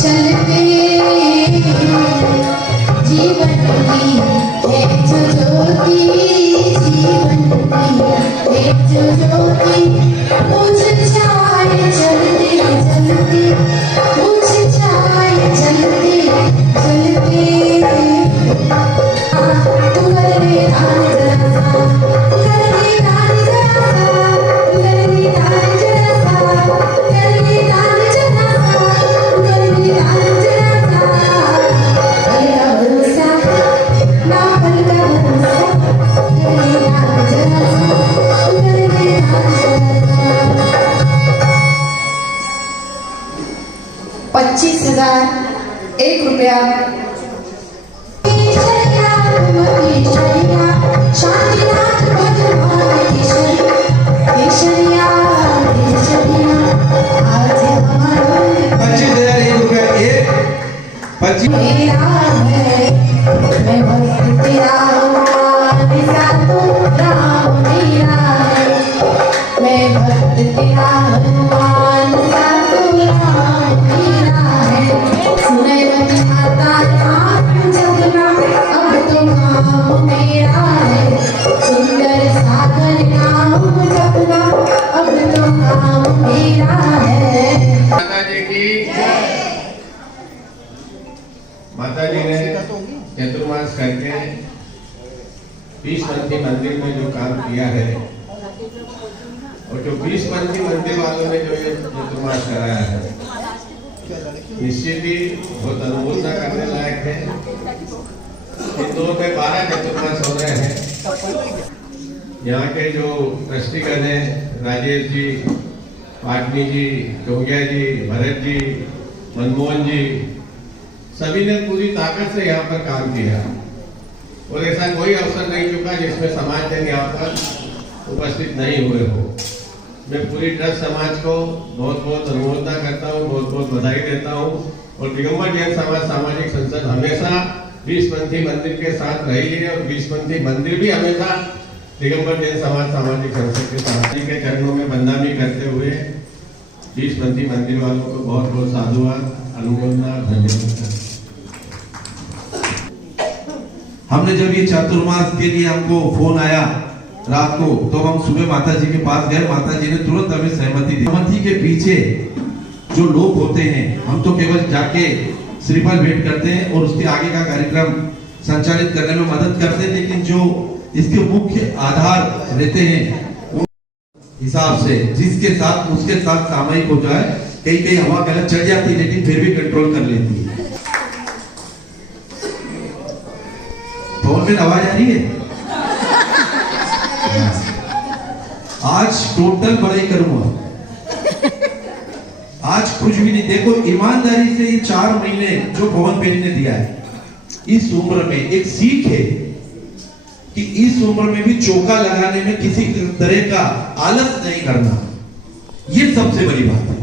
चलते जीवन की है जो ज्योति, जीवन की है जो ज्योति, बुझ जाए चलते चलते, बुझ जाए चलते चलते। तू कर दे दान जरा सा, कर दे दान जरा सा, कर दे दान जरा सा, कर दे दान जरा सा, कर दे दान जरा सा। पल का भरोसा ना, पल का भरोसा, कर दे दान जरा सा, कर दे दान जरा सा। 25,001 रुपया। शांतिनाथ भगवान केशरिया, केशरिया आज हमारा 25,001 रुपया। 25 मेरा है, मैं भक्त तेरा हूँ, साधु राम मेरा है, मैं भक्त तेरा हनुमान, साधु राम मेरा है। सुने मत माता आप जगना, अब तो काम मेरा है, सुंदर सागर नाम जपना, अब तो काम मेरा है। माता जी की माता जी ने चतुर्मास करके 20 मंदिर में जो काम किया है, और जो 20 मंदिर वालों ने जो ये चतुर्मास कराया है, निश्चित ही बहुत अनुमोदना करने लायक है। इंदौर में 12 चतुर्मास हो रहे हैं। यहाँ के जो ट्रस्टीगण हैं, राजेश जी, पाटनी जी, जोगिया जी, भरत जी, मनमोहन जी, सभी ने पूरी ताकत से यहाँ पर काम किया, और ऐसा कोई अवसर नहीं चुका जिसमें समाज जन यहाँ पर उपस्थित नहीं हुए हो। मैं पूरी ट्रस्ट समाज को बहुत बहुत अनुमोदना करता हूँ, बहुत बहुत बधाई देता हूँ। और दिगंबर जैन समाज सामाजिक संसद हमेशा 20 मंदिर के साथ रही है, और 20 मंदिर भी हमेशा दिगंबर जैन समाज सामाजिक संसद के साथ जी के चरणों में बंदनामी करते हुए 20 मंदिर वालों को बहुत बहुत साधुवाद, अनुमोदना, धन्यवाद। हमने जब ये चातुर्मास के लिए हमको फोन आया रात को, तो हम सुबह माता जी के पास गए। माता जी ने तुरंत हमें सहमति दी। सहमति के पीछे जो लोग होते हैं, हम तो केवल जाके श्रीफल भेंट करते हैं और उसके आगे का कार्यक्रम संचालित करने में मदद करते हैं, लेकिन जो इसके मुख्य आधार रहते हैं हिसाब से, जिसके साथ उसके साथ सामयिक हो जाए, कई कई हवा गलत चढ़ जाती है लेकिन फिर भी कंट्रोल कर लेती है। फोन में आवाज आ रही है। आज टोटल बड़ाई करूंगा, आज कुछ भी नहीं। देखो ईमानदारी से ये 4 महीने जो पवन बेनी ने दिया है, इस उम्र में एक सीख है कि इस उम्र में भी चौका लगाने में किसी तरह का आलस नहीं करना, ये सबसे बड़ी बात है।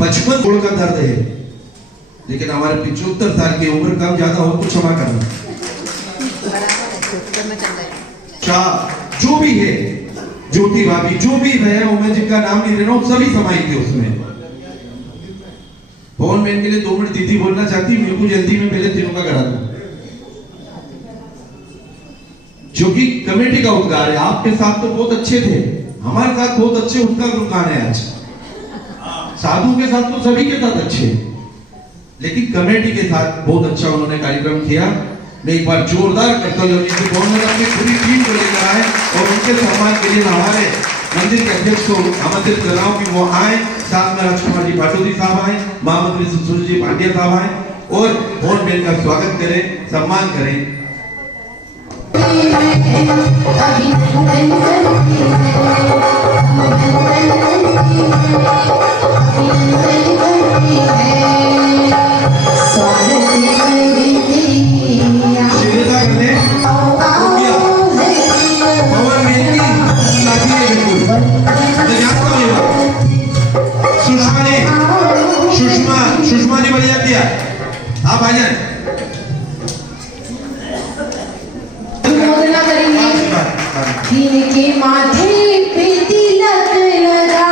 55 करोड़ का दर्द है, लेकिन हमारे 75 साल की उम्र कम ज्यादा हो तो क्षमा करना। जो भी है, ज्योति भाभी, जो भी है, मैं जिनका नाम नहीं ले रहा हूं, सभी समाई थी उसमें। पवन बहन के लिए 2 मिनट दीदी बोलना चाहती, मेरे को जल्दी में पहले तीनों का करा दो, जो कि कमेटी का उद्गार है। आपके साथ तो बहुत अच्छे थे, हमारे साथ बहुत अच्छे, उनका गुणगान है आज। साधु के साथ तो सभी के साथ अच्छे, लेकिन कमेटी के साथ बहुत अच्छा उन्होंने कार्यक्रम किया। मैं एक बार जोरदार करता हूँ अपनी पूरी टीम को लेकर आए, और उनके सम्मान के लिए हमारे मंदिर के अध्यक्ष को आमंत्रित कर रहा हूँ कि वो आए, साथ में राजकुमार जी पाटोदी साहब आए, महामंत्री सुसूर जी पांड्या साहब आए, और भोन बेन का स्वागत करें, सम्मान करें। सुषमा जी बढ़िया किया, आप आ जाए। के माथे पे तिलक लगा,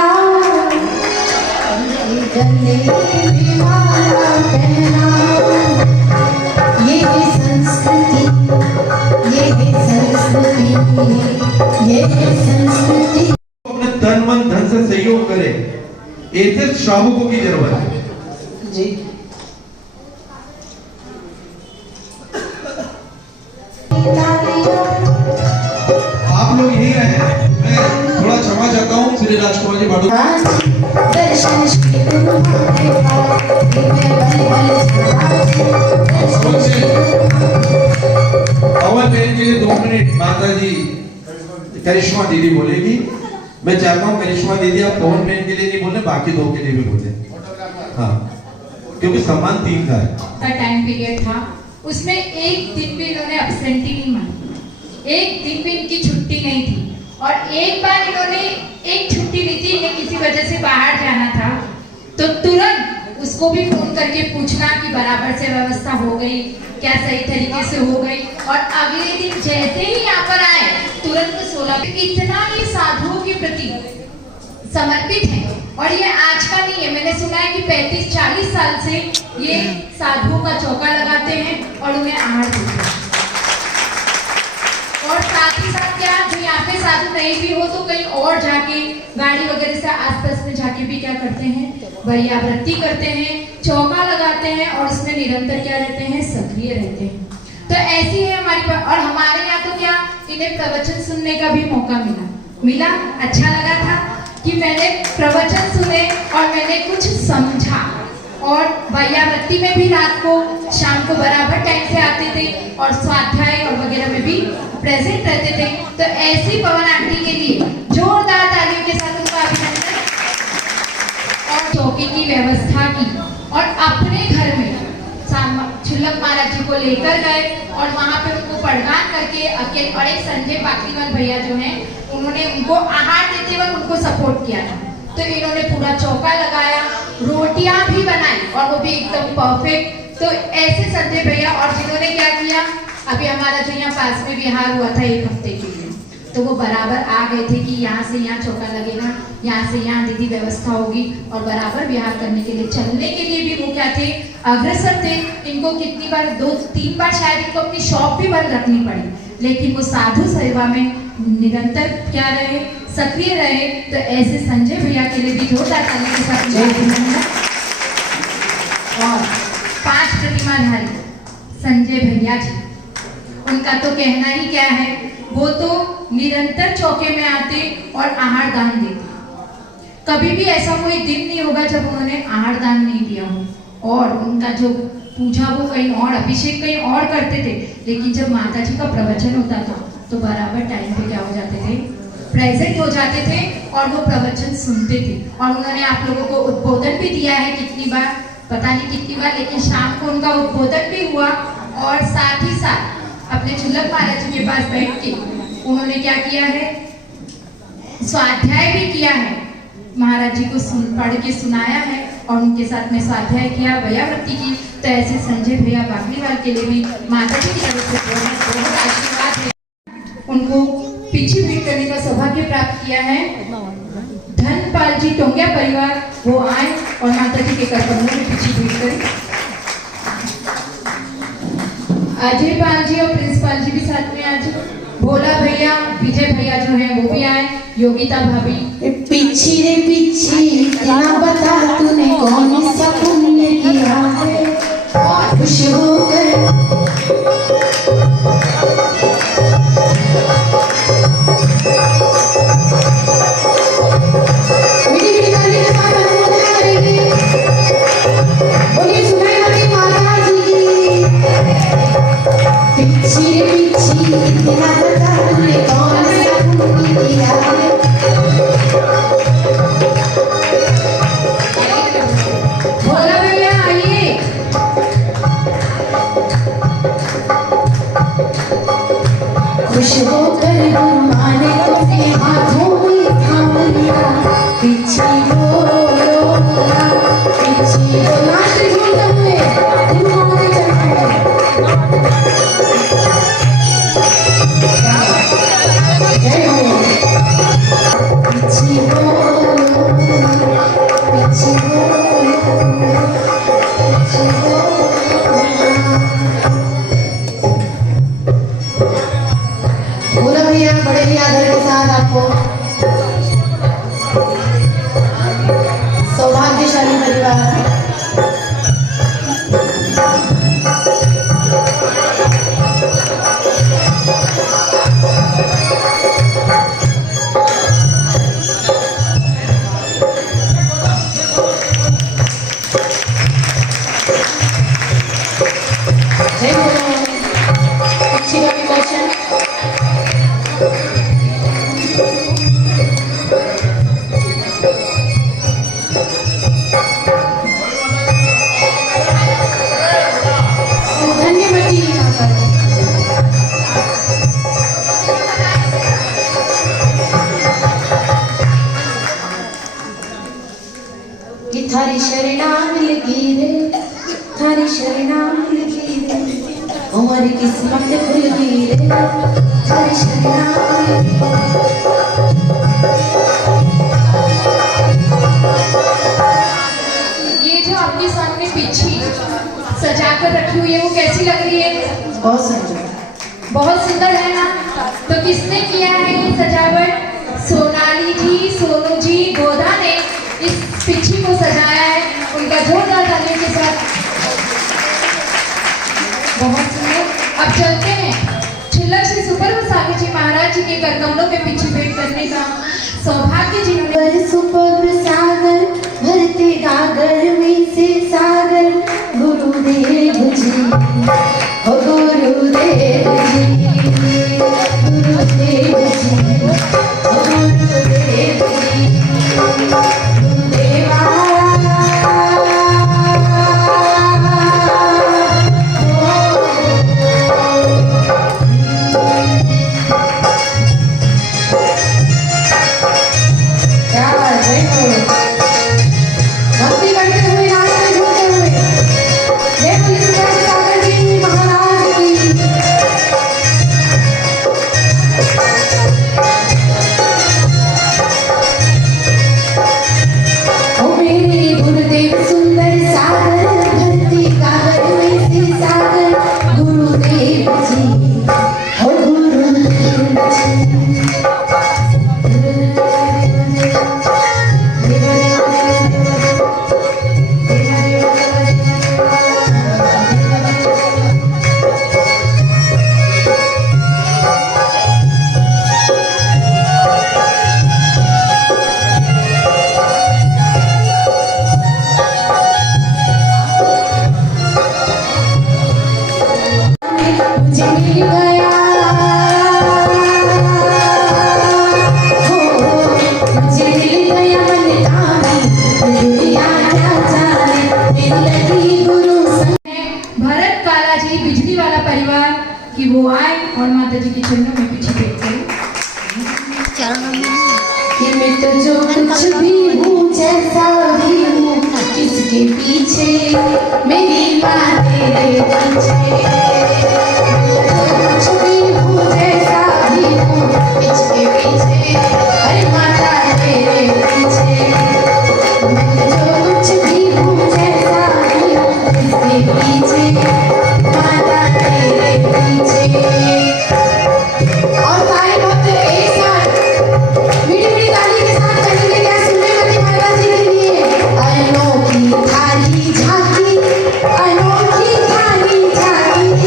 गले में माला पहनाऊं। ये है संस्कृति, ये है संस्कृति, ये है संस्कृति। अपने तन मन धन से सहयोग करे, ऐसे श्रावकों की जरूरत है जी। आप लोग यही रहे, मैं थोड़ा क्षमा चाहता हूँ श्री राजकुमार जी भाडू। दर्शन श्री गुरु महादेवा, पवन बहन के लिए 2 मिनट माता जी करिश्मा दीदी बोलेगी। मैं चाहता हूँ करिश्मा दीदी आप पवन बहन के लिए नहीं बोले, बाकी 2 के लिए भी बोले। हाँ, क्योंकि सम्मान 3 का है। टाइम पीरियड था, उसमें एक दिन भी इन्होंने एब्सेंटी नहीं मानी, एक दिन भी इनकी छुट्टी नहीं थी। और एक बार इन्होंने एक छुट्टी ली थी, इन्हें किसी वजह से बाहर जाना था, तो तुरंत उसको भी फोन करके पूछना कि बराबर से व्यवस्था हो गई क्या, सही तरीके से हो गई। और अगले दिन जैसे ही यहाँ पर आए तुरंत 16 इतना ये साधुओं के प्रति समर्पित है। और ये आज का नहीं है, मैंने सुना है कि 35-40 साल से ये साधुओं का चौका लगाते हैं और उन्हें आहार देते हैं। और साथ ही साथ क्या, जो यहाँ पे साधु नहीं भी हो तो कहीं और जाके गाड़ी वगैरह से आसपास में जाके भी क्या करते हैं, वैयावृत्ति करते हैं, चौका लगाते हैं और उसमें निरंतर क्या रहते हैं, सक्रिय रहते हैं। तो ऐसी है हमारी और हमारे यहाँ तो क्या, इन्हें प्रवचन सुनने का भी मौका मिला। अच्छा लगा था कि मैंने प्रवचन सुने और मैंने कुछ समझा। और वैयावृत्ति में भी रात को शाम को बराबर टाइम से आते थे और स्वाध्याय और वगैरह में भी प्रेजेंट रहते थे। तो ऐसी पवन आंटी के लिए जोरदार तालियों के साथ उनका अभिनंदन। और चौकी की व्यवस्था की और अपने घर में छुल्लक महाराज जी को लेकर गए और वहां पे उनको प्रदान करके अकेले। और एक संजय पाकरीवाल भैया जो हैं, उन्होंने उनको आहार देते वक्त उनको सपोर्ट किया था। तो इन्होंने पूरा चौका लगाया, रोटियां भी बनाई और वो भी एकदम परफेक्ट। तो ऐसे संजय भैया, और जिन्होंने क्या किया, अभी हमारा जो यहाँ पास में बिहार हुआ था 1 हफ्ते के लिए, तो वो बराबर आ गए थे कि यहाँ से यहाँ चौका लगेगा, यहाँ से यहाँ दीदी व्यवस्था होगी, और बराबर बिहार करने के लिए, चलने के लिए भी वो क्या थे, अग्रसर थे। इनको कितनी बार 2-3 बार शायद इनको अपनी शॉप भी बंद रखनी पड़ी, लेकिन वो साधु सेवा में निरंतर क्या रहे, सक्रिय रहे। तो ऐसे संजय भैया के लिए भी जोरदार ताली के साथ अभिनंदन। और 5 प्रतिमाधारी संजय भैया जी, उनका तो कहना ही क्या है, वो तो निरंतर चौके में आते और आहार दान देते। कभी भी ऐसा कोई दिन नहीं होगा जब उन्होंने आहार दान नहीं दिया हो। और उनका जो पूजा वो कहीं और, अभिषेक कहीं और करते थे, लेकिन जब माता जी का प्रवचन होता था तो बराबर टाइम पे क्या हो जाते थे, प्रेजेंट हो जाते थे और वो प्रवचन सुनते थे। और उन्होंने आप लोगों को उद्बोधन भी दिया है, कितनी बार पता नहीं कितनी बार, लेकिन शाम को उनका उद्बोधन भी हुआ। और साथ ही साथ अपने छुल्लक महाराज जी के पास बैठ के उन्होंने क्या किया है, स्वाध्याय भी किया है, महाराज जी को पढ़ के सुनाया है और उनके साथ में स्वाध्याय किया, वैयावृत्ति की। तो ऐसे संजय भैया बागलीवाल के लिए भी माता जी की तरफ से बहुत आशीर्वाद है। उनको पीछे भेंट करने का सौभाग्य प्राप्त किया है। धनपाल जी टोंगिया परिवार वो आए और माता जी के करकमलों में पीछे भेंट करें। अजय पाल जी और प्रिंसिपाल जी भी साथ में आज, भोला भैया, विजय भैया जो है वो भी आए, योगिता भाभी। पीछी रे पीछी, इतना बता तूने कौन सा पुण्य किया है, खुश होकर खुश होकर गुरु ने तुझे हाथों में थाम लिया, पीछे बोलो नाश्ते सुनते हुए उन्होंने चढ़ाया। जय हो। पीछे बोलो धन्यवाद। जय भोलेनाथ। अच्छी बात क्वेश्चन। धन्यवाद माता। ये थारी शरणाम लगी रे, थारी शरणाम लगी रे, हमारी किस्मत खुल गई रे, थारी शरणाम लगी रे। ये जो आपके सामने पिछी सजा कर रखी हुई है वो कैसी लग रही है? बहुत सुंदर। बहुत सुंदर है ना। तो किसने किया है ये सजावट? सोनाली जी, सोनू जी, गोदा ने इस पिछी को सजाया है। उनका जोरदार तालियों के साथ। बहुत सुंदर। अब चलते हैं छिल्लर श्री सुपर सागर जी महाराज जी के करकमलों में पिछी भेंट करने का सौभाग्य जिन्होंने। सुपर सागर भरते गागर में से सागर, गुरुदेव जी हो गुरुदेव जी, गुरुदेव जी हो गुरुदेव जी, गुरुदेवा क्या बात है। भक्ति करते हुए नाचते झूमते हुए जय बोले सुपर सागर जी महाराज की। ओ मेरे गुरुदेव सुंदर सागर भरती कागर में से सागर, गुरुदेव जी हो गुरुदेव जी। मुझे मिल गया हो, मुझे मिल गया मन तारी, दुनिया क्या जाने मेरी लगी गुरु संग। भरत काला जी बिजली वाला परिवार कि वो आए और माता जी के चरणों में पीछे बैठ गए। कि मैं तो जो कुछ भी हूँ जैसा भी हूँ, किसके पीछे मेरी माँ तेरे पीछे। कुछ भी हूँ जैसा भी हूँ, किसके पीछे अरे माता तेरे पीछे। मैं जो कुछ भी हूँ जैसा भी हूँ, किसके पीछे माता तेरे पीछे। और सारे भक्त एक साथ मीठी मीठी ताली के साथ कहेंगे क्या सुंदरवती माता जी के लिए। अनोखी थाली झांकी, अनोखी थाली झांकी,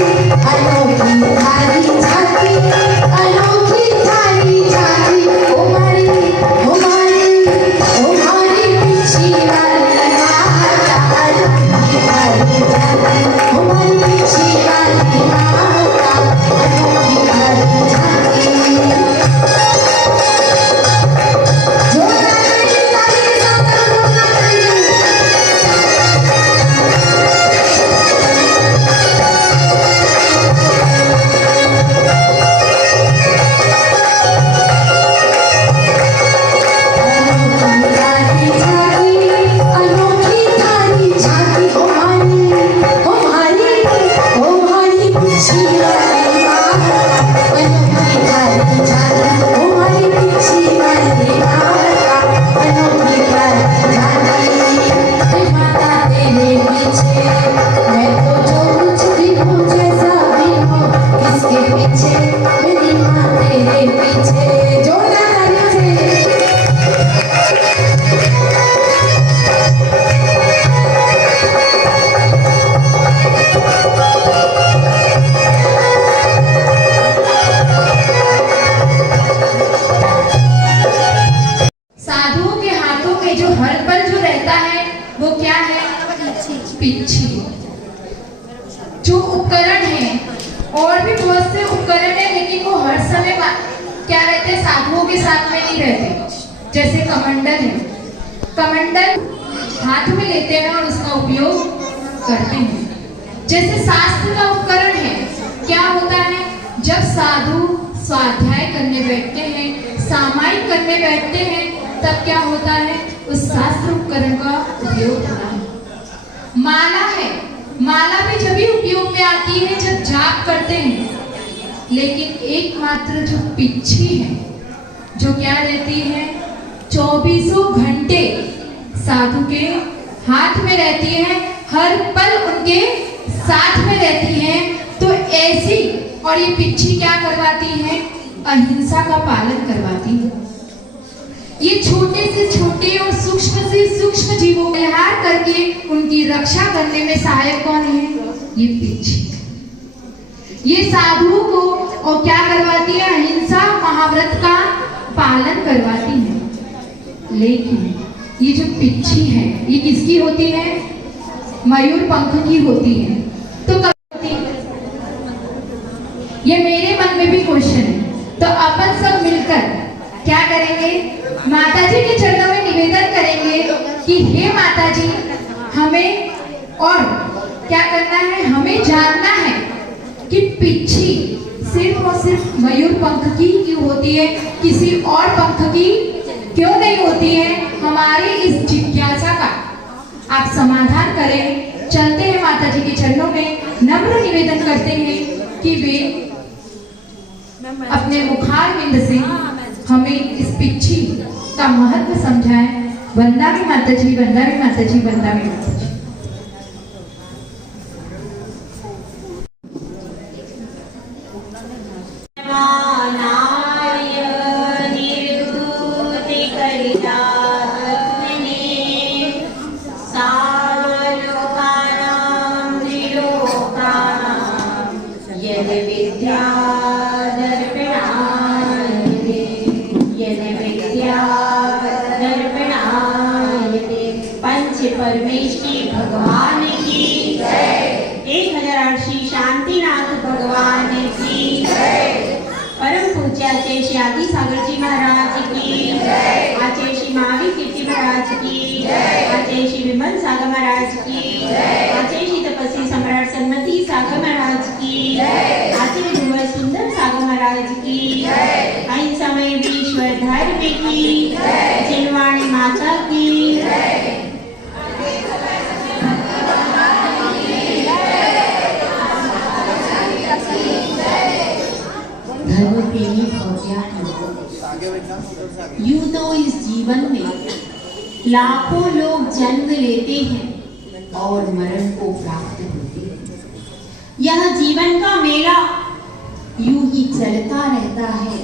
वो क्या है? पिच्छी। जो उपकरण है, और भी बहुत से उपकरण है, लेकिन वो हर समय क्या रहते हैं? साधुओं के साथ में नहीं रहते। जैसे कमंडल है, कमंडल हाथ में लेते हैं और उसका उपयोग करते हैं। जैसे शास्त्र का उपकरण है, क्या होता है? जब साधु स्वाध्याय करने बैठते हैं, सामायिक करने बैठते हैं, तब क्या होता है? उस शास्त्र उपकरण का उपयोग होता है। माला है, माला भी जब भी उपयोग में आती है जब जाप करते हैं। लेकिन एकमात्र जो पिच्छी है, जो क्या रहती है? 24 घंटे साधु के हाथ में रहती है, हर पल उनके साथ में रहती है। तो ऐसी, और ये पिच्छी क्या करवाती है? अहिंसा का पालन करवाती है। ये छोटे से छोटे और सूक्ष्म से सूक्ष्म जीवों का व्यवहार करके उनकी रक्षा करने में सहायक कौन है? ये पिच्छी। ये साधुओं को और क्या करवाती है? अहिंसा महाव्रत का पालन करवाती है। लेकिन ये जो पिच्छी है, ये किसकी होती है? मयूर पंख की होती है। तो कब होती है? ये मेरे मन में भी क्वेश्चन है। तो अपन सब मिलकर क्या करेंगे? माताजी के चरणों में निवेदन करेंगे कि हे माताजी, हमें और क्या करना है? हमें जानना है कि पिच्छी सिर्फ और सिर्फ मयूर पंख की क्यों होती है, किसी और पंख की क्यों नहीं होती है? हमारे इस जिज्ञासा का आप समाधान करें। चलते हैं माताजी के चरणों में, नम्र निवेदन करते हैं कि वे अपने मुखारविंद से हमें इस पिच्छी का महत्व समझाएं। वंदा भी माताजी, वंदा भी माताजी, वंदा भी माताजी। परमेश्वरी भगवान की जय। 1008 श्री शांतिनाथ भगवान की जय। परम पूज्य आचार्य श्री आदि सागर जी महाराज की जय। आचार्य श्री महावीर कीर्ति महाराज की जय। आचार्य श्री विमल सागर महाराज की जय। आचार्य श्री तपस्वी सम्राट सन्मति सागर महाराज की जय। आचार्य ध्रुव सुंदर सागर महाराज की जय। अहिंसामय ईश्वर धर्म की जय। चिन्वाणी माता की जय। धर्म प्रेमी भव्या, यूं तो इस जीवन में लाखों लोग जन्म लेते हैं और मरण को प्राप्त होते हैं। यह जीवन का मेला यूं ही चलता रहता है।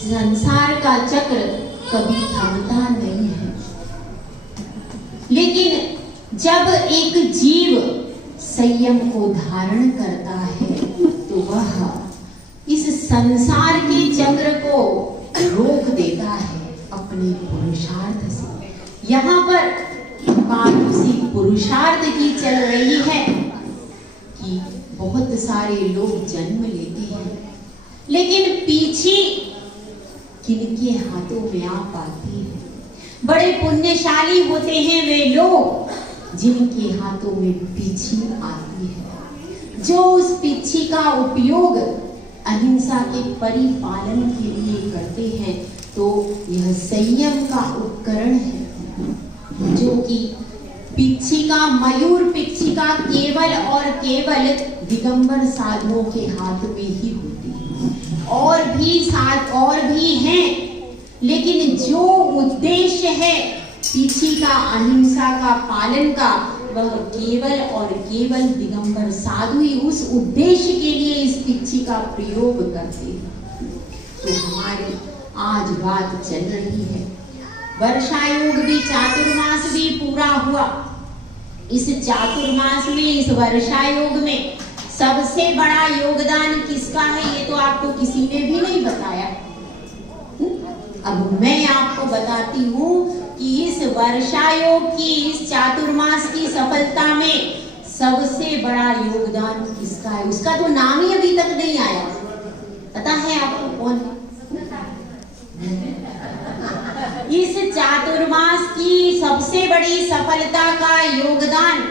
संसार का चक्र कभी थमता नहीं है। लेकिन जब एक जीव संयम को धारण करता है तो वह इस संसार के चक्र को रोक देता है अपने पुरुषार्थ से। यहाँ पर बात उसी पुरुषार्थ की चल रही है कि बहुत सारे लोग जन्म लेते हैं, लेकिन पीछे किनके हाथों में आ पाती है? बड़े पुण्यशाली होते हैं वे लोग जिनके हाथों में पिच्छी आती है, जो उस पिच्छी का उपयोग अहिंसा के परिपालन के लिए करते हैं। तो यह संयम का उपकरण है, जो कि पिच्छी का, मयूर पिच्छी का केवल और केवल दिगंबर साधुओं के हाथ में ही होती है। और भी हैं, लेकिन जो उद्देश्य है पिच्छी का, अहिंसा का पालन का, वह केवल और केवल दिगंबर साधु ही उस उद्देश्य के लिए इस पिच्छी का प्रयोग करते हैं। तो हमारी आज बात चल रही है, वर्षा योग भी, चातुर्मास भी पूरा हुआ। इस चातुर्मास में, इस वर्षा योग में सबसे बड़ा योगदान किसका है ये तो आपको किसी ने भी नहीं बताया। अब मैं आपको बताती हूँ कि इस वर्षा योग की, इस चातुर्मास की सफलता में सबसे बड़ा योगदान किसका है? उसका तो नाम ही अभी तक नहीं आया। पता है आपको कौन है? इस चातुर्मास की सबसे बड़ी सफलता का योगदान,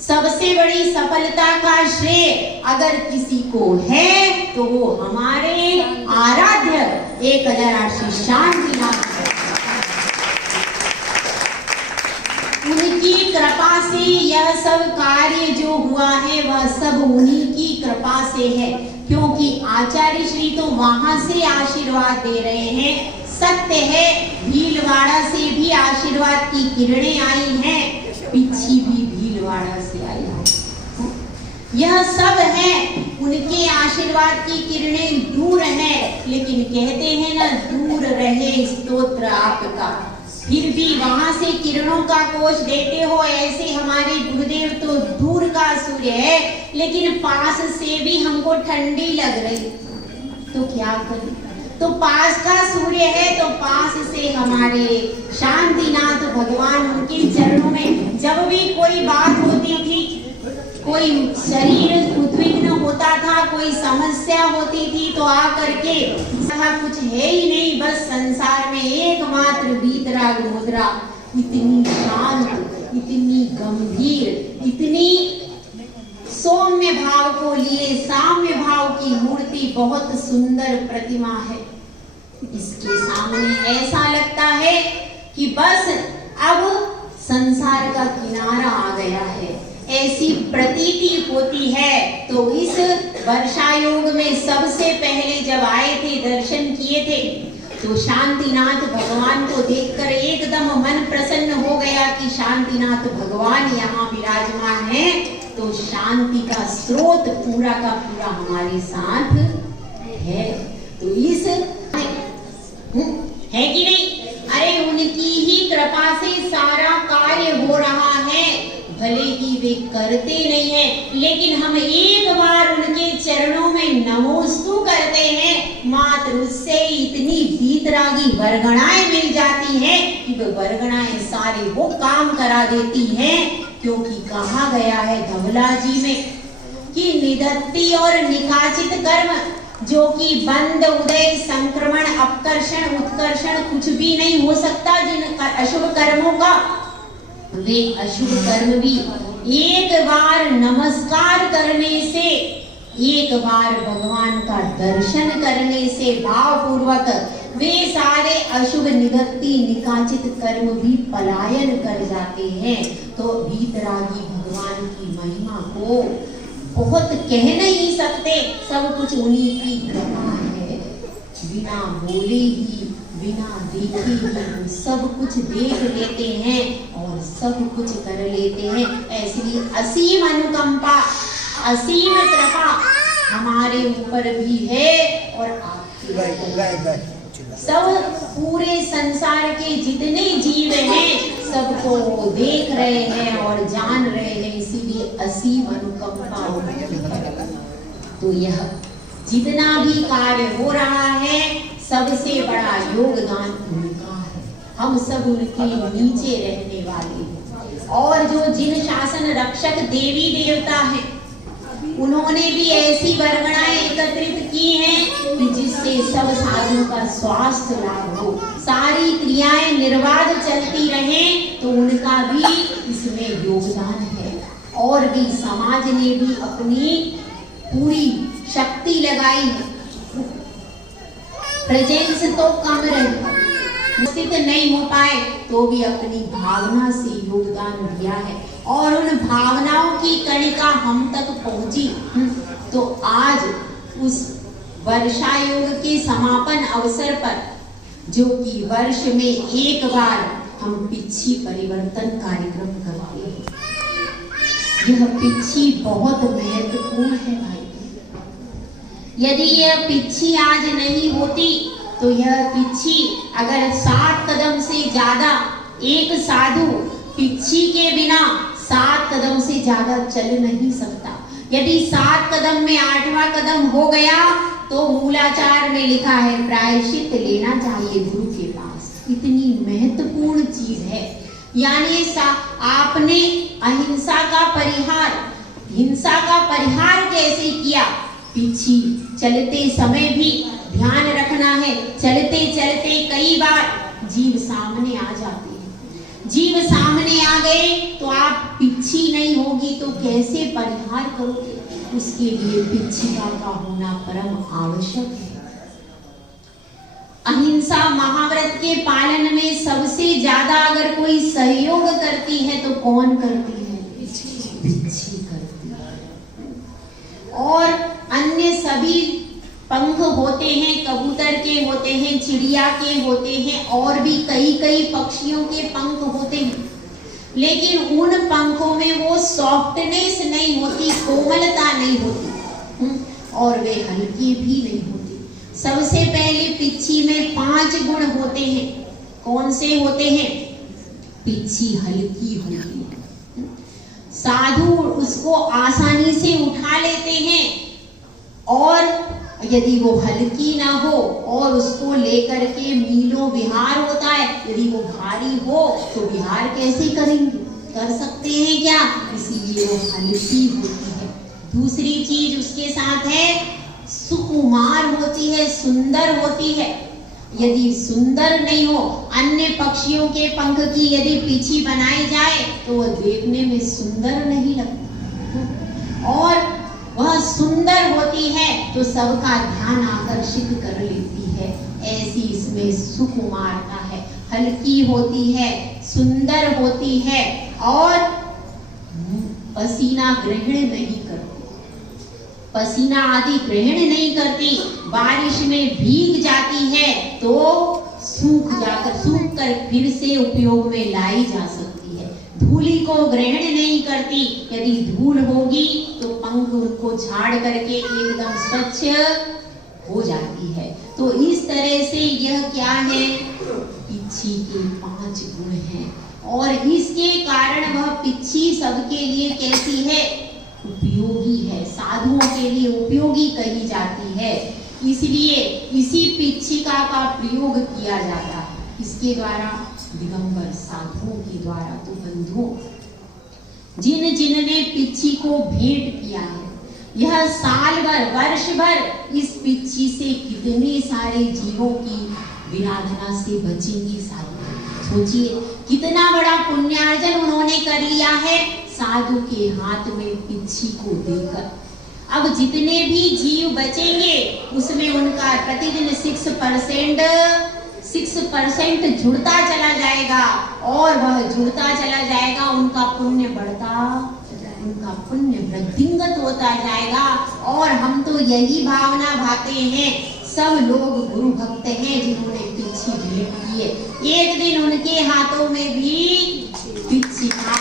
सबसे बड़ी सफलता का श्रेय अगर किसी को है तो वो हमारे आराध्य 1008 श्री शांतिनाथ है। उनकी कृपा से यह सब कार्य जो हुआ है वह सब उन्हीं की कृपा से है, क्योंकि आचार्य श्री तो वहां से आशीर्वाद दे रहे हैं। सत्य है, भीलवाड़ा से भी आशीर्वाद की किरणें आई हैं, पिछी भी भीलवाड़ा से आई है। यह सब है उनके आशीर्वाद की किरणें दूर हैं, लेकिन कहते हैं ना, दूर रहे स्तोत्र आपका, फिर भी वहां से किरणों का कोश देते हो। ऐसे हमारे गुरुदेव तो दूर का सूर्य है, लेकिन पास से भी हमको ठंडी लग रही, तो क्या करें? तो पास का सूर्य है, तो पास से हमारे शांतिनाथ भगवान, उनके चरणों में जब भी कोई बात होती थी, कोई शरीर उद्विग्न होता था, कोई समस्या होती थी, तो आकर के कुछ है ही नहीं, बस संसार में एकमात्र वीतराग मुद्रा, इतनी शांत, इतनी गंभीर, इतनी सौम्य भाव को लिए साम्य भाव की मूर्ति, बहुत सुंदर प्रतिमा है। इसके सामने ऐसा लगता है कि बस अब संसार का किनारा आ गया है, ऐसी प्रतीति होती है। तो इस वर्षा योग में सबसे पहले जब आए थे, दर्शन किए थे, तो शांतिनाथ भगवान को देखकर एकदम मन प्रसन्न हो गया कि शांतिनाथ भगवान यहाँ विराजमान है, तो शांति का स्रोत पूरा का पूरा हमारे साथ है। तो इस है कि नहीं? अरे उनकी ही कृपा से सारा कार्य हो रहा है, भले ही वे करते नहीं है, लेकिन हम एक बार उनके चरणों में नमोस्तु करते हैं, मात्र उससे इतनी वीतरागी वरगणाएं मिल जाती हैं कि वो वरगणाएं सारे वो काम करा देती हैं। क्योंकि कहा गया है धवला जी में कि निधत्ति और निकाचित कर्म, जो कि बंद उदय संक्रमण अपकर्षण उत्कर्षण कुछ भी नहीं हो सकता जिन अशुभ कर्मों का, वे अशुभ कर्म भी एक बार नमस्कार करने से, एक बार भगवान का दर्शन करने से भाव पूर्वक वे सारे अशुभ निधत्ति निकाचित कर्म भी पलायन कर जाते हैं। तो वीतरागी भगवान की महिमा को बहुत कह नहीं सकते, सब कुछ उन्हीं की कृपा है। बिना बोले ही, बिना देखे ही सब कुछ देख लेते हैं और सब कुछ कर लेते हैं। ऐसी असीम अनुकंपा, असीम कृपा हमारे ऊपर भी है और आपके सब पूरे संसार के जितने जीव हैं सबको देख रहे हैं और जान रहे हैं, इसीलिए असीम अनुकंपा है। तो यह जितना भी कार्य हो रहा है सबसे बड़ा योगदान उनका है। हम सब उनके नीचे रहने वाले हैं। और जो जिन शासन रक्षक देवी देवता हैं उन्होंने भी ऐसी वरगणाएं एकत्रित की हैं कि जिससे सब साधुओं का स्वास्थ्य लाभ हो, सारी क्रियाएं निर्बाध चलती रहें, तो उनका भी इसमें योगदान है। और भी समाज ने भी अपनी पूरी शक्ति लगाई, प्रेजेंस तो कम रही, स्थित नहीं हो पाए तो भी अपनी भावना से योगदान दिया है और उन भावनाओं की कणिका हम तक पहुंची। तो आज उस वर्षा योग के समापन अवसर पर, जो कि वर्ष में एक बार हम पिच्छी परिवर्तन कार्यक्रम करते हैं, यह पिच्छी बहुत महत्वपूर्ण है भाई। यदि यह पिच्छी आज नहीं होती तो यह पिच्छी अगर 7 कदम से ज्यादा, एक साधु पिच्छी के बिना 7 कदम से ज्यादा चल नहीं सकता। यदि 7 कदम में 8वां कदम हो गया तो मूलाचार में लिखा है प्रायश्चित लेना चाहिए गुरु के पास। इतनी महत्वपूर्ण चीज है। यानी आपने अहिंसा का परिहार, हिंसा का परिहार कैसे किया? पिछी चलते समय भी ध्यान रखना है। चलते चलते कई बार जीव सामने आ जाते हैं। जीव सामने आ गए तो आप पिछी नहीं होगी तो कैसे परिहार करोगे? उसके लिए पिछिका का होना परम आवश्यक है। अहिंसा महाव्रत के पालन में सबसे ज्यादा अगर कोई सहयोग करती है तो कौन करती है? पिछी करती है। और अन्य सभी पंख होते हैं, कबूतर के होते हैं, चिड़िया के होते हैं, और भी कई कई पक्षियों के पंख होते हैं, लेकिन उन पंखों में वो सॉफ्टनेस नहीं होती, कोमलता नहीं होती, और वे हल्की भी नहीं होती। सबसे पहले पिच्छी में 5 गुण होते हैं। कौन से होते हैं? पिच्छी हल्की होती है, साधु उसको आसानी से उठा लेते हैं, और यदि वो हल्की ना हो और उसको लेकर के मीलों विहार होता है, यदि वो भारी हो तो विहार कैसे करेंगे? कर सकते हैं क्या? इसीलिए वो हल्की होती है। दूसरी चीज उसके साथ है, सुकुमार होती है, सुंदर होती है। यदि सुंदर नहीं हो, अन्य पक्षियों के पंख की यदि पीछी बनाई जाए तो वह देखने में सुंदर नहीं लगता, और वह सुंदर होती है तो सबका ध्यान आकर्षित कर लेती है। ऐसी इसमें सुकुमारता है, हल्की होती है, सुंदर होती है, और पसीना ग्रहण नहीं करती, पसीना आदि ग्रहण नहीं करती। बारिश में भीग जाती है तो सूख कर फिर से उपयोग में लाई जा सकती है। धूली को ग्रहण नहीं करती, यदि धूल होगी तो पंख उनको झाड़ करके एकदम स्वच्छ हो जाती है। तो इस तरह से यह क्या है? पिच्छी के 5 गुण हैं, और इसके कारण वह पिच्छी सबके लिए कैसी है? उपयोगी है, साधुओं के लिए उपयोगी कही जाती है। इसलिए इसी पिच्छिका का प्रयोग किया जाता है। इसके द्वारा दिगंबर साधुओं के द्वारा। तो बंधुओं, जिनने पिच्छी को भेंट किया है, यह साल भर वर्ष भर इस पिच्छी से कितने सारे जीवों की विराधना से बचेंगे। साधु सोचिए कितना बड़ा पुण्यार्जन उन्होंने कर लिया है साधु के हाथ में पिच्छी को देकर। अब जितने भी जीव बचेंगे उसमें उनका प्रतिदिन 6% जुड़ता चला जाएगा, और वह जुड़ता चला जाएगा, उनका पुण्य बढ़ता, उनका पुण्य वृद्धिंगत होता जाएगा। और हम तो यही भावना भाते हैं, सब लोग गुरु भक्त हैं जिन्होंने पिच्छी भेंट की है, एक दिन उनके हाथों में भी पिच्छी था,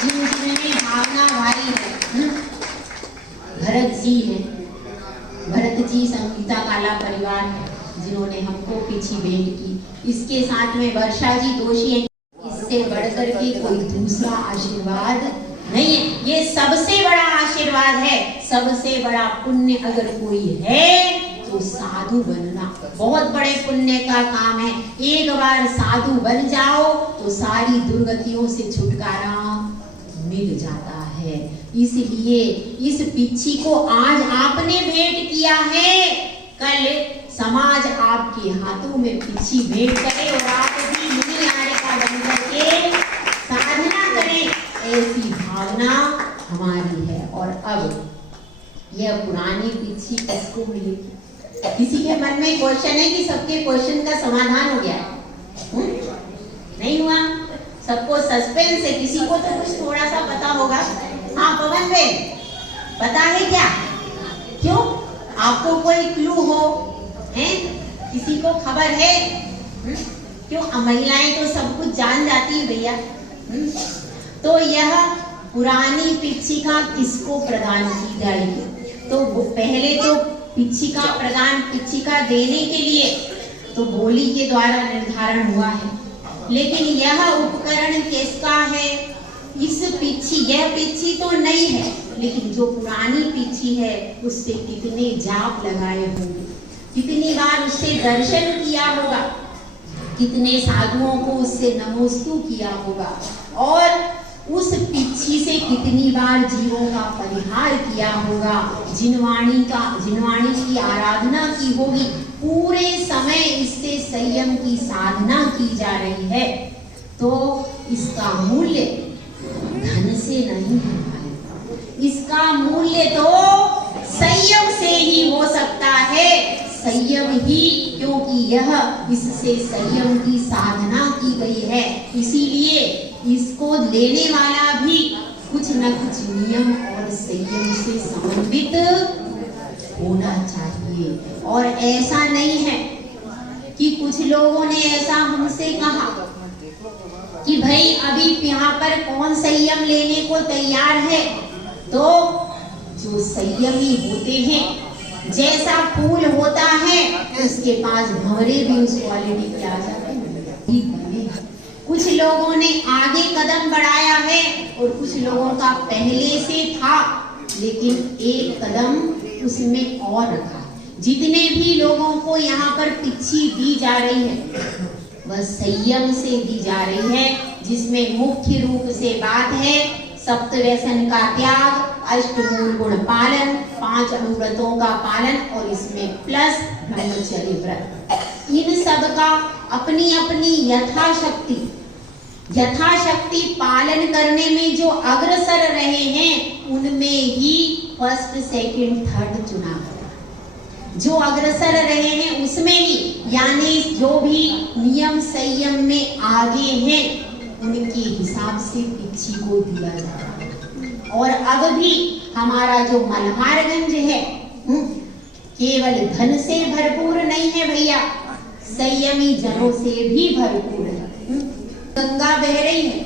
जिनमें भावना भारी है। भरत जी है, भरत जी संगीता काला परिवार है जिन्होंने हमको पिच्छी भेंट की। इसके साथ में वर्षा जी दोषी है। इससे बढ़कर के कोई दूसरा आशीर्वाद नहीं है। ये सबसे बड़ा आशीर्वाद है, सबसे बड़ा पुण्य अगर कोई है तो साधु बनना बहुत बड़े पुण्य का काम है। एक बार साधु बन जाओ तो सारी दुर्गतियों से छुटकारा मिल जाता है। इसलिए इस पिच्छी को आज आपने भेंट किया है, कल समाज आपके हाथों में पिच्छी भेंट करे और आप भी मुनि नारिका बनकर के साधना करें, ऐसी भावना हमारी है। और अब यह पुरानी पिच्छी किसको मिलेगी? किसी के मन में क्वेश्चन है कि सबके क्वेश्चन का समाधान हो गया? नहीं हुआ? सबको सस्पेंस है, किसी को तो कुछ थोड़ा सा पता होगा। हाँ पवन भाई, पता है क्या? क्यों? आपको कोई क्लू हो हैं? किसी को खबर है? क्यों? महिलाएं तो सब कुछ जान जाती है भैया। तो यह पुरानी पिच्छिका किसको प्रदान की जाएगी? तो पहले तो पिच्छिका प्रदान, पिच्छिका देने के लिए तो बोली के द्वारा निर्धारण हुआ है, लेकिन यह उपकरण किसका है? इस पिच्छी, यह पिच्छी तो नहीं है, लेकिन जो पुरानी पिच्छी है उससे कितने जाप लगाए होंगे, कितनी बार उससे दर्शन किया होगा, कितने साधुओं को उससे नमोस्तु किया होगा और उस पिच्छी से कितनी बार जीवों का परिहार किया होगा, जिनवाणी की आराधना की होगी। पूरे समय इससे संयम की साधना की जा रही है, तो इसका मूल्य धन से नहीं है, इसका मूल्य तो संयम से ही हो सकता है। संयम ही, क्योंकि यह इससे संयम की साधना की गई है, इसीलिए इसको लेने वाला भी कुछ न कुछ नियम और संयम से समन्वित होना चाहिए। और ऐसा नहीं है कि कुछ लोगों ने ऐसा हमसे कहा कि भाई अभी यहाँ पर कौन संयम लेने को तैयार है। तो जो संयमी होते हैं, जैसा फूल होता है उसके पास भंवरे भी उस क्वालिटी के आ जाते हैं। कुछ लोगों ने आगे कदम बढ़ाया है और कुछ लोगों का पहले से था, लेकिन एक कदम उसमें और रखा। जितने भी लोगों को यहाँ पर पिच्छी दी जा रही है वह संयम से दी जा रही है, जिसमें मुख्य रूप से बात है सप्त व्यसन का त्याग, अष्टमूल गुण पालन, 5 अनुव्रतों का पालन और इसमें प्लस ब्रह्मचर्य व्रत। इन सब का अपनी अपनी यथाशक्ति पालन करने में जो अग्रसर रहे हैं उनमें ही फर्स्ट, सेकंड, थर्ड चुनाव। जो अग्रसर रहे हैं उसमें ही, यानी जो भी नियम संयम में आगे हैं उनके हिसाब से पिच्छी को दिया जाता है। और अब भी हमारा जो मल्हारगंज है केवल धन से भरपूर नहीं है भैया, संयमी जनों से भी भरपूर है। गंगा बह रही है,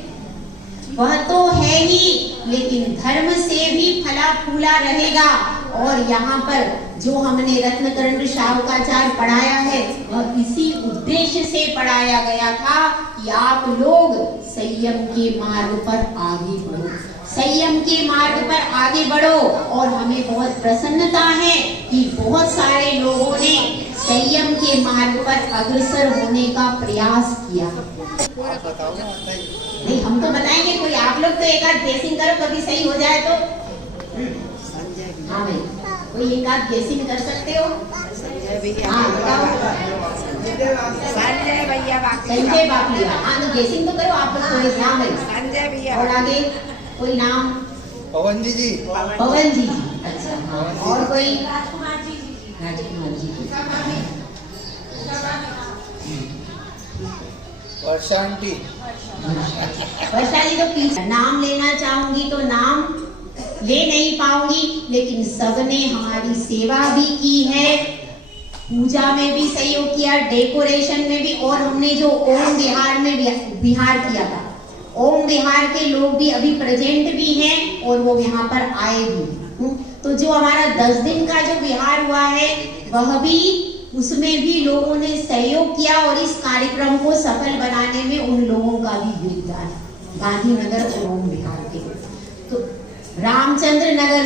वह तो है ही, लेकिन धर्म से भी फला फूला रहेगा। और यहाँ पर जो हमने रत्नकर्ण शावकाचार्य पढ़ाया है वह इसी उद्देश्य से पढ़ाया गया था कि आप लोग संयम के मार्ग पर आगे बढ़ो, संयम के मार्ग पर आगे बढ़ो। और हमें बहुत प्रसन्नता है कि बहुत सारे लोगों ने संयम के मार्ग पर अग्रसर होने का प्रयास किया। नहीं, हम तो बताएंगे, कोई आप लोग तो एक आध गेसिंग करो, कभी सही हो जाए तो। हाँ भाई, कोई एक आध गेसिंग कर सकते हो? हाँ बताओ। संजय भैया संजय बापलिया। हाँ तो गेसिंग तो करो आप लोग थोड़ी। हाँ भाई, संजय भैया। और आगे कोई नाम? पवन जी। पवन जी। अच्छा हाँ, और कोई? राजकुमार जी। वर्षा आंटी। वर्षा जी तो प्लीज, नाम लेना चाहूंगी तो नाम ले नहीं पाऊंगी, लेकिन सबने हमारी सेवा भी की है, पूजा में भी सहयोग किया, डेकोरेशन में भी। और हमने जो ओम विहार में विहार किया था, ओम विहार के लोग भी अभी प्रेजेंट भी हैं और वो यहाँ पर आए भी। तो जो हमारा 10 दिन का जो विहार हुआ है वह भी, उसमें भी लोगों ने सहयोग किया और इस कार्यक्रम को सफल बनाने में उन लोगों का भी योगदान है, गांधीनगर और ओम विहार के। तो रामचंद्र नगर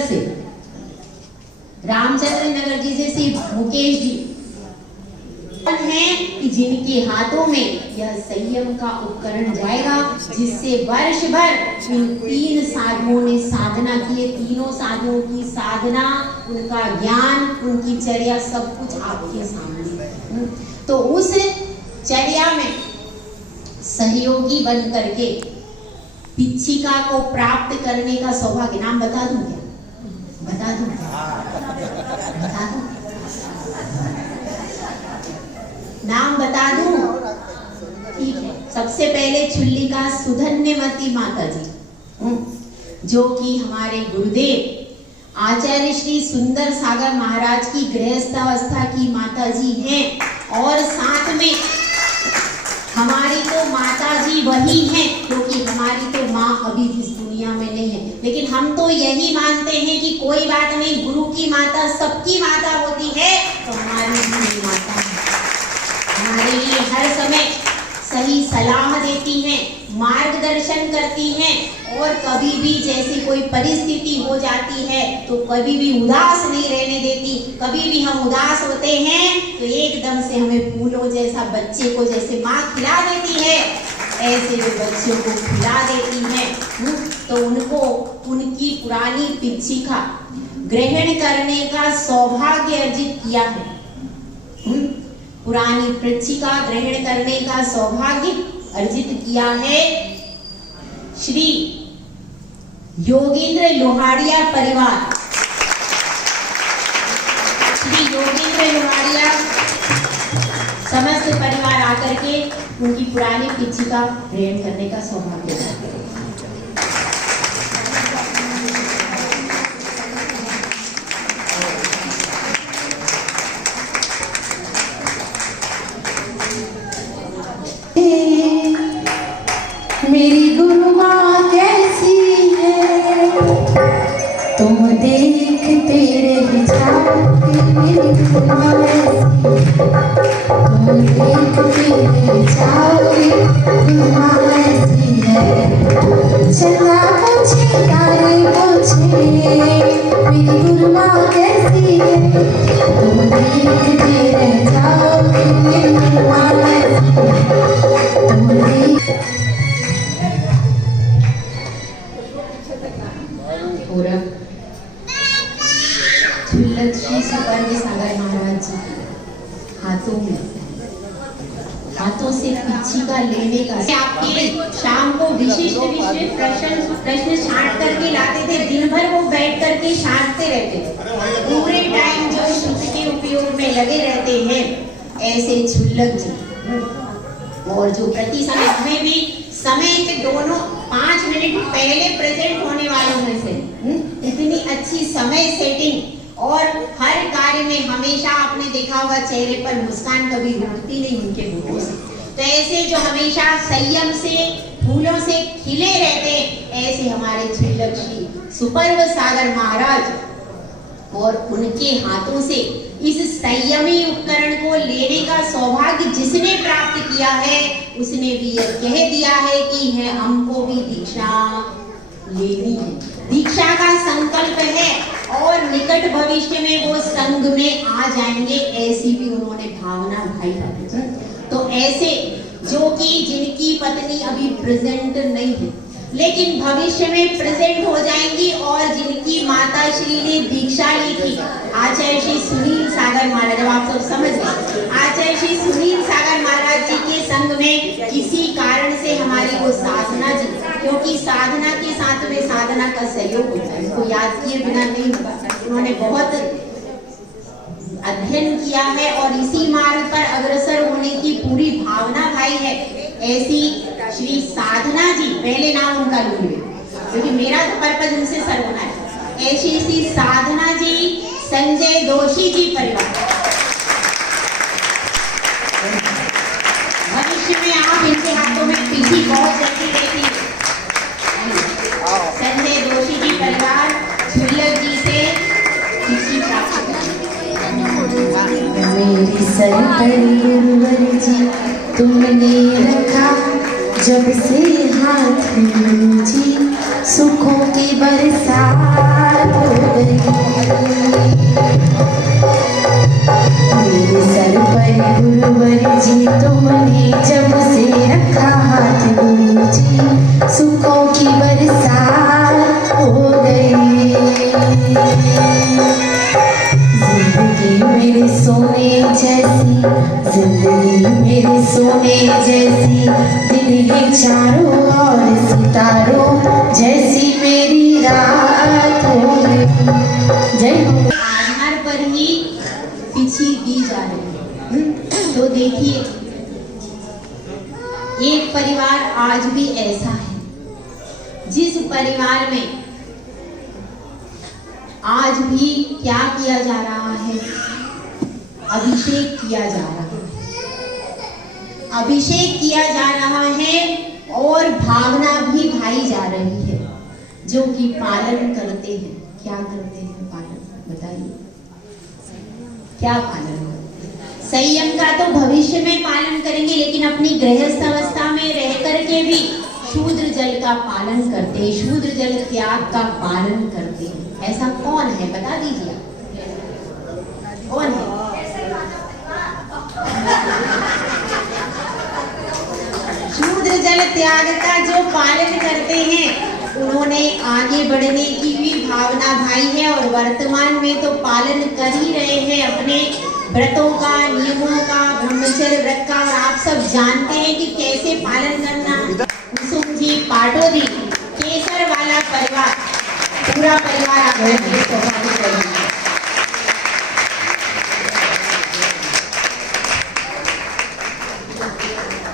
जी से श्री मुकेश जी हैं कि जिनके हाथों में यह संयम का उपकरण जाएगा, जिससे वर्ष भर इन 3 साधुओं ने साधना की है। तीनों साधुओं की साधना, उनका ज्ञान, उनकी चर्या सब कुछ आपके सामने। तो उस चर्या में सहयोगी बन करके पिच्छिका को प्राप्त करने का सौभाग्य, नाम बता दूं क्या? बता दूं? नाम बता दूं? ठीक है। सबसे पहले चुल्लिका सुधन्यमती माता जी, जो कि हमारे गुरुदेव आचार्य श्री सुंदर सागर महाराज की गृहस्थावस्था की माता जी हैं। और साथ में हमारी तो माता जी वही हैं, क्योंकि हमारी तो माँ अभी इस दुनिया में नहीं है, लेकिन हम तो यही मानते हैं कि कोई बात नहीं, गुरु की माता सबकी माता होती है, तो हमारी भी माता है। हमारे लिए हर समय सही सलाह देती हैं, मार्गदर्शन करती हैं, और कभी भी जैसी कोई परिस्थिति हो जाती है तो कभी भी उदास नहीं रहने देती। कभी भी हम उदास होते हैं तो एकदम से हमें फूलों जैसा, बच्चे को जैसे माँ खिला देती है ऐसे वो बच्चों को खिला देती है। तो उनको उनकी पुरानी पिच्छिका ग्रहण करने का सौभाग्य अर्जित किया है। पुरानी पिच्छिका ग्रहण करने का सौभाग्य अर्जित किया है श्री योगेंद्र लोहाड़िया परिवार। श्री योगेंद्र लोहाड़िया समस्त परिवार आकर के उनकी पुरानी पिच्छिका ग्रहण करने का सौभाग्य अर्जित करें। मेरी गुरु माँ कैसी है तुम देखते रह जाओगे। मेरी गुरु माँ तुम देखते रह जाओगे। गुरु माँ ऐसी है चला पूछे तारे पूछे। मेरी गुरु माँ कैसी है तुम देखते रह जाओगे। मेरी गुरु माँ ऐसी तुम झुल्लक श्री सुपर्व सागर महाराज जी हाथों से पिच्छिका लेने का आपके शाम को विशिष्ट प्रश्न छांट करके लाते थे। दिन भर वो बैठ करके छांटते रहते थे, पूरे टाइम जो श्रुति के उपयोग में लगे रहते हैं ऐसे झुल्लक जी। और जो प्रति समय हमें भी समय के दोनों 5 मिनट पहले प्रेजेंट होने वालों में से इतनी अच्छी समय सेटिंग और हर कार्य में हमेशा आपने देखा होगा चेहरे पर मुस्कान कभी रुकती नहीं उनके होठों से। तो ऐसे जो हमेशा संयम से फूलों से खिले रहते ऐसे हमारे झुल्लक श्री सुपर्व सागर महाराज, और उनके हाथों से इस संयमी उपकरण को लेने का सौभाग्य जिसने प्राप्त किया है उसने भी यह कह दिया है कि है हमको भी दीक्षा लेनी है। दीक्षा का संकल्प है और निकट भविष्य में वो संघ में आ जाएंगे, ऐसी भी उन्होंने भावना भाई है। तो ऐसे जो कि जिनकी पत्नी अभी प्रेजेंट नहीं है लेकिन भविष्य में प्रेजेंट हो जाएंगी, और जिनकी माता श्री ने दीक्षा ली थी आचार्य श्री सुनील सागर महाराज, आप सब समझ गए, आचार्य श्री सुनील सागर महाराज जी के संग में किसी कारण से हमारी वो साधना जी, क्योंकि साधना के साथ में साधना का सहयोग होता है, उसको याद किए बिना नहीं होगा। उन्होंने बहुत अध्ययन किया है और इसी मार्ग पर अग्रसर होने की पूरी भावना भाई है। ऐसी श्री साधना जी, पहले नाम उनका लूंगी क्योंकि मेरा पर्पज उनसे सर होना है। ऐसी श्री साधना जी संजय दोषी जी परिवार, भविष्य में आप इनके हाथों में पीठी बहुत जल्दी देखी। संजय दोषी जी परिवार झुल्लक जी से पीठी प्राप्त मेरी सर पर गुरुवर जी तुमने रखा जब से हाथ गुरु जी, सुखों की बरसात हो गई। मेरे सर पर गुरुवर जी तुमने जब से रखा हाथ गुरु जी, सुखों की बरसात हो गई। जिंदगी मेरे सोने जैसी, जिंदगी मेरे सोने जैसी, दिन है चारों ओर सितारों जैसी मेरी रात हो गई। जय हो। आधार पर ही पीछे दी जा रही है। तो देखिए एक परिवार आज भी ऐसा है जिस परिवार में आज भी क्या किया जा रहा है, अभिषेक किया जा रहा है, अभिषेक किया जा रहा है और भावना भी भाई जा रही है, जो कि पालन करते हैं। क्या करते हैं पालन, बताइए क्या पालन करते हैं? संयम का तो भविष्य में पालन करेंगे, लेकिन अपनी गृहस्थ अवस्था में रह करके भी शूद्र जल का पालन करते हैं, शूद्र जल त्याग का पालन करते हैं। ऐसा कौन है, बता दीजिए कौन है? शूद्र जल त्याग का जो पालन करते हैं उन्होंने आगे बढ़ने की भी भावना भाई है, और वर्तमान में तो पालन कर ही रहे हैं अपने व्रतों का, नियमों का, ब्रह्मचर्य व्रत का। और आप सब जानते हैं कि कैसे पालन करना। कुसुम जी, पाटो जी, केसर वाला परिवार, पूरा परिवार आप स्वाभाविक करेंगे।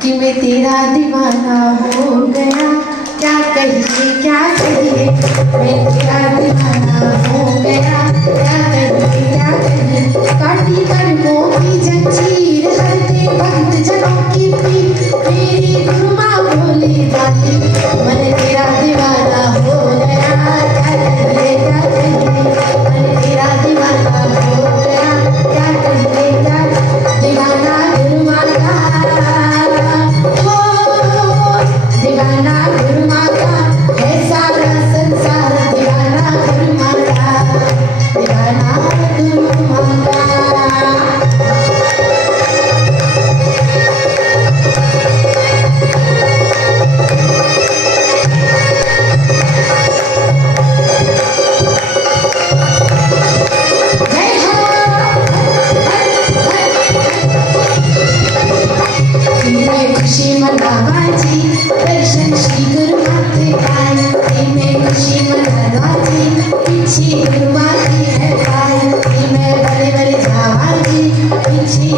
कि मैं तेरा दीवाना हो गया, क्या कहिए क्या कहिए, मैं तेरा दीवाना हो गया, क्या कहिए क्या कहिए। काटी कड़कों की जंजीर, हरते भक्त जनों की पीर, मेरी गुरु माँ भोली भाली, मन तेरा दीवाना हो गया, क्या कहिए क्या कहिए, मन तेरा दीवाना हो गया, क्या कहिए क्या दीवाना गुरु माँ का, दीवाना गुरु माँ का है सारा संसार, दीवाना गुरु माँ का, दीवाना गुरु माँ का। जय हो खुशी मनावा जी, दर्शन श्री गुरु माँ के पाए, मैं खुशी मनावा जी, पीछे गुरु माँ की है पाए, मैं बड़े बड़े जावा जी, पीछे